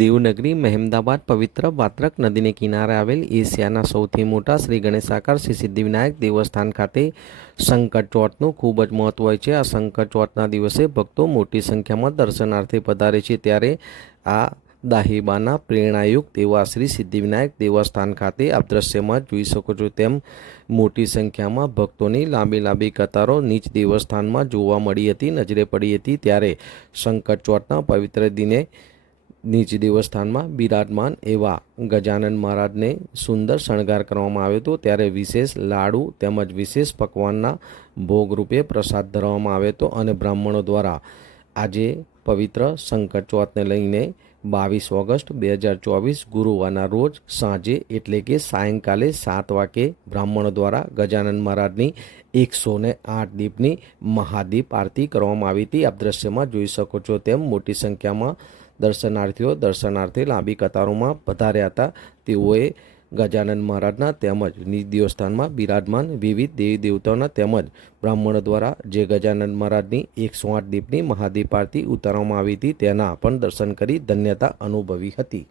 દેવનગરી મહેમદાબાદ પવિત્ર વાત્રક નદીને કિનારે આવેલ એશિયાના સૌથી મોટા શ્રી ગણેશાકાર શ્રી સિદ્ધિવિનાયક દેવસ્થાન ખાતે સંકટ ચોથનું ખૂબ જ મહત્વ હોય છે। આ સંકટ ચોથના દિવસે ભક્તો મોટી સંખ્યામાં દર્શનાર્થે પધારે છે। ત્યારે આ દાહીબાના પ્રેરણાયુક્ત એવા શ્રી સિદ્ધિવિનાયક દેવસ્થાન ખાતે આપ દ્રશ્યમાં જોઈ શકો છો તેમ મોટી સંખ્યામાં ભક્તોની લાંબી કતારો નીચ દેવસ્થાનમાં જોવા મળી હતી, નજરે પડી હતી। ત્યારે સંકટ ચોથના પવિત્ર દિને નીચ દેવસ્થાનમાં બિરાજમાન એવા ગજાનન મહારાજને સુંદર શણગાર કરવામાં આવ્યો હતો। ત્યારે વિશેષ લાડુ તેમજ વિશેષ પકવાનના ભોગરૂપે પ્રસાદ ધરવામાં આવ્યો હતો અને બ્રાહ્મણો દ્વારા આજે પવિત્ર સંકટ ચોથને લઈને 22 ઓગસ્ટ 2024 ગુરુવારના રોજ સાંજે એટલે કે સાયંકાલે 7 વાગે બ્રાહ્મણો દ્વારા ગજાનન મહારાજની 108 દીપની મહાદીપ આરતી કરવામાં આવી હતી। આપ દ્રશ્યમાં જોઈ શકો છો તેમ મોટી સંખ્યામાં દર્શનાર્થીઓ દર્શનાર્થે લાંબી કતારોમાં પધાર્યા હતા। તેઓએ ગજાનન મહારાજના તેમજ નિજ દેવસ્થાનમાં બિરાજમાન વિવિધ દેવી દેવતાઓના તેમજ બ્રાહ્મણો દ્વારા જે ગજાનન મહારાજની 108 દીપની મહાદીપ આરતી ઉતારવામાં આવી હતી તેના પણ દર્શન કરી ધન્યતા અનુભવી હતી।